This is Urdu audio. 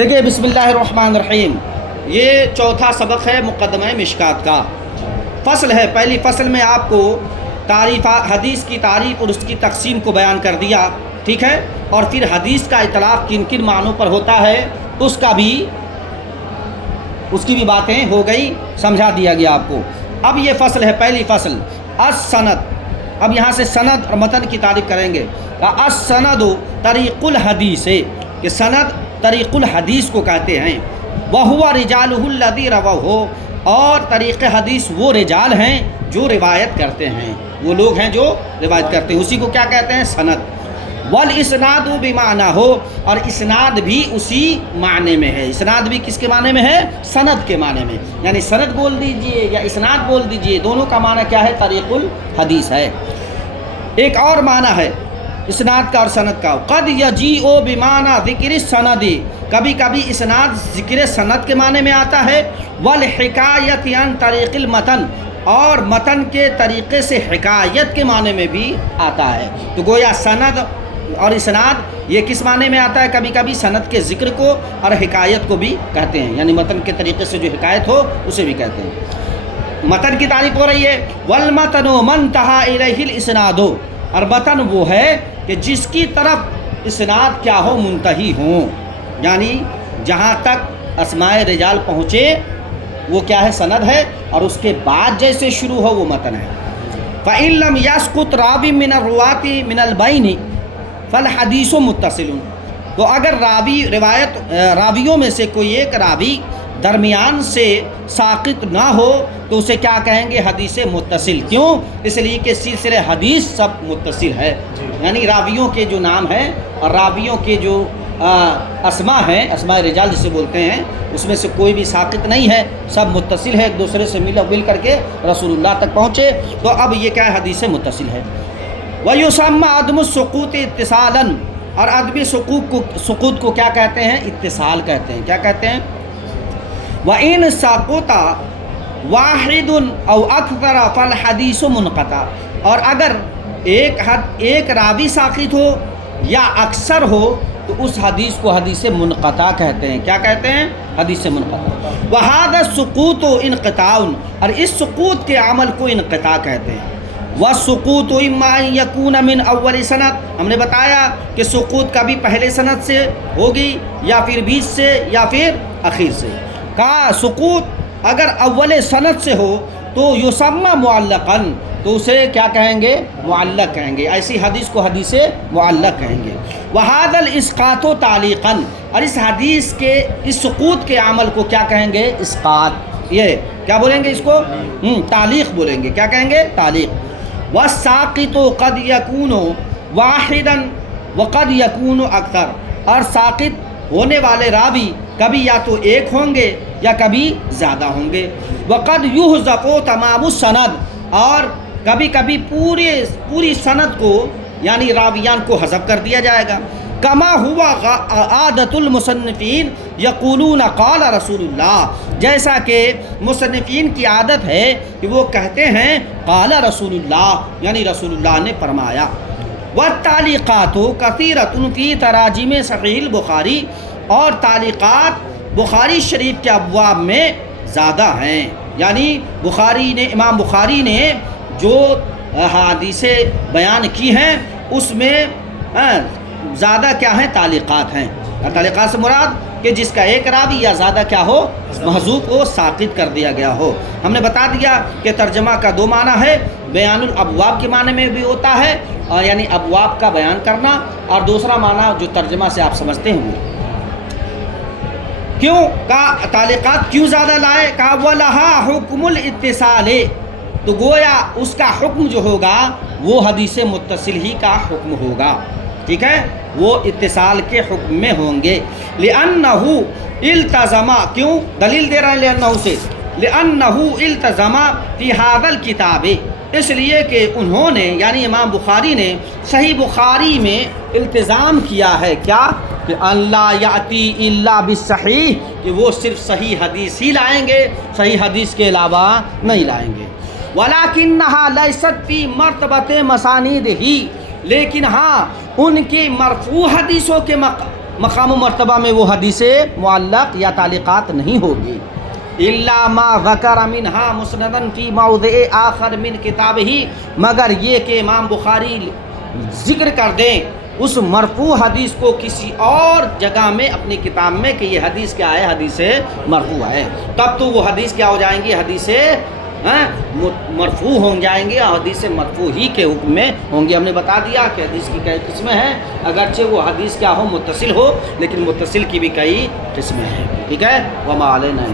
دیکھیے بسم اللہ الرحمن الرحیم، یہ چوتھا سبق ہے مقدمہ مشکات کا فصل ہے۔ پہلی فصل میں آپ کو تعریف حدیث کی تعریف اور اس کی تقسیم کو بیان کر دیا، ٹھیک ہے، اور پھر حدیث کا اطلاق کن کن معنوں پر ہوتا ہے اس کی بھی باتیں ہو گئی، سمجھا دیا گیا آپ کو۔ اب یہ فصل ہے پہلی فصل السند۔ اب یہاں سے سند اور متن کی تعریف کریں گے۔ السند طریق الحدیث، کہ سند طریق الحدیث کو کہتے ہیں۔ وَهُوَ رِجَالُهُ الَّذِي رَوَوْهُ، اور طریق حدیث وہ رجال ہیں جو روایت کرتے ہیں، وہ لوگ ہیں جو روایت کرتے ہیں، اسی کو کیا کہتے ہیں؟ سند۔ وَالْإِسْنَادُ بِمَعْنَاهُ، اور اسناد بھی اسی معنی میں ہے۔ اسناد بھی کس کے معنی میں ہے؟ سند کے معنی میں، یعنی سند بول دیجئے یا اسناد بول دیجئے، دونوں کا معنی کیا ہے؟ طریق الحدیث ہے۔ ایک اور معنی ہے اسناد کا اور سند کا، قد یجیء بمعنی ذکر السند، کبھی کبھی اسناد ذکر سند کے معنی میں آتا ہے۔ والحکایت عن طریق المتن، اور متن کے طریقے سے حکایت کے معنی میں بھی آتا ہے۔ تو گویا سند اور اسناد یہ کس معنی میں آتا ہے؟ کبھی کبھی سند کے ذکر کو اور حکایت کو بھی کہتے ہیں، یعنی متن کے طریقے سے جو حکایت ہو اسے بھی کہتے ہیں۔ متن کی تعریف ہو رہی ہے، والمتن ما انتہى الیہ الاسناد، اور متن وہ ہے کہ جس کی طرف اسناد کیا ہو؟ منتہی ہوں، یعنی جہاں تک اسماء رجال پہنچے وہ کیا ہے؟ سند ہے، اور اس کے بعد جیسے شروع ہو وہ متن ہے۔ فَإِن لَمْ يَسْقُطْ رَاوٍ مِّنَ الرُّوَاةِ مِنَ الْبَيْنِ فَالْحَدِيثُ مُتَّصِلٌ، تو اگر راویوں میں سے کوئی ایک راوی درمیان سے ساقط نہ ہو تو اسے کیا کہیں گے؟ حدیث متصل۔ کیوں؟ اس لیے کہ سلسلہ حدیث سب متصل ہے، یعنی راویوں کے جو نام ہیں اور راویوں کے جو اسماء ہیں، اسماء رجال جسے بولتے ہیں، اس میں سے کوئی بھی ساقط نہیں ہے، سب متصل ہے، ایک دوسرے سے مل کر کے رسول اللہ تک پہنچے، تو اب یہ کیا ہے؟ حدیث متصل ہے۔ وَيُسَمَّى عَدْمُ السُّقُوطِ اتصالاً، اور عدم سقوط کو کیا کہتے ہیں؟ اتصال کہتے ہیں۔ کیا کہتے ہیں؟ وَإِن سَقُطَ وَاحِدٌ أَوْ أَكْثَرَ فَالْحَدِيثُ مُنْقَطَعٌ، اور اگر ایک راوی ساقط ہو یا اکثر ہو تو اس حدیث کو حدیث منقطع کہتے ہیں۔ کیا کہتے ہیں؟ حدیث منقطع۔ وَهَذَا السُّقُوطُ انقطاع، اور اس سقوط کے عمل کو انقطاع کہتے ہیں۔ وَالسُّقُوطُ إِمَّا أَن يَكُونَ مِنْ أَوَّلِ سَنَد، ہم نے بتایا کہ سقوط کبھی پہلے سند سے ہوگی یا پھر بیچ سے یا پھر اخیر سے۔ کا سقوط اگر اول سند سے ہو تو یسمى معلقاً، تو اسے کیا کہیں گے؟ معلق کہیں گے، ایسی حدیث کو حدیث معلق کہیں گے۔ وَهَذَا الْإِسْقَاطُ تَعْلِيقًا، اور اس حدیث کے اس سقوط کے عمل کو کیا کہیں گے؟ اسقاط۔ یہ کیا بولیں گے اس کو؟ تعلیق بولیں گے۔ کیا کہیں گے؟ تعلیق۔ وَالسَّاقِطُ قَدْ يَكُونُ وَاحِدًا وَقَدْ يَكُونُ أَكْثَرَ، اور ساقط ہونے والے راوی کبھی یا تو ایک ہوں گے یا کبھی زیادہ ہوں گے۔ وَقَدْ يُحْذَفُ تَمَامُ السَّنَد، اور کبھی کبھی پوری سند کو یعنی راویان کو حذف کر دیا جائے گا۔ کما ہوا عادت المصنفین یقولون قال رسول اللہ، جیسا کہ مصنفین کی عادت ہے کہ وہ کہتے ہیں قال رسول اللہ، یعنی رسول اللہ نے فرمایا۔ والتعلیقات کثیرۃ فی تراجم صحیح البخاری، اور تعلیقات بخاری شریف کے ابواب میں زیادہ ہیں، یعنی امام بخاری نے جو حدیثیں بیان کی ہیں اس میں زیادہ کیا ہیں؟ تعلیقات ہیں۔ تعلیقات سے مراد کہ جس کا ایک راوی یا زیادہ کیا ہو؟ محذوف ہو، ساقط کر دیا گیا ہو۔ ہم نے بتا دیا کہ ترجمہ کا دو معنی ہے، بیان الابواب کے معنی میں بھی ہوتا ہے، اور یعنی ابواب کا بیان کرنا، اور دوسرا معنی جو ترجمہ سے آپ سمجھتے ہیں وہ۔ کیوں تعلیقات کیوں زیادہ لائے؟ کہا وَلَهَا حُکْمُ الْاِتِّصَالِ، تو گویا اس کا حکم جو ہوگا وہ حدیث متصل ہی کا حکم ہوگا، ٹھیک ہے، وہ اتصال کے حکم میں ہوں گے۔ لِأَنَّهُ الْتَزَمَ، کیوں دلیل دے رہے ہیں لِأَنَّهُ سے؟ لِأَنَّهُ الْتَزَمَ فِي هَذَا الْكِتَابِ، اس لیے کہ انہوں نے یعنی امام بخاری نے صحیح بخاری میں التزام کیا ہے، کیا؟ کہ اللہ یاتی الا بالصحیح، کہ وہ صرف صحیح حدیث ہی لائیں گے، صحیح حدیث کے علاوہ نہیں لائیں گے۔ وَلَكِنَّهَا لَيْسَتْ فِي مَرْتَبَةِ مَسَانِيدِهِ، لیکن ہاں ان کی مرفوع حدیثوں کے مقام و مرتبہ میں وہ حدیث معلق یا تعلیقات نہیں ہوگی. الا ما ذکر منها مسندا فی موضع آخر من کتابہ، مگر یہ کہ امام بخاری ذکر کر دیں اس مرفوع حدیث کو کسی اور جگہ میں اپنی کتاب میں کہ یہ حدیث کیا ہے، حدیث مرفوع ہے، تب تو وہ حدیث کیا ہو جائیں گی، حدیث مرفوع ہو جائیں گے اور حدیث مرفوع ہی کے حکم میں ہوں گے. ہم نے بتا دیا کہ حدیث کی کئی قسمیں ہیں، اگرچہ وہ حدیث کیا ہو، متصل ہو، لیکن متصل کی بھی کئی قسمیں ہیں. ٹھیک ہے، وما علینا.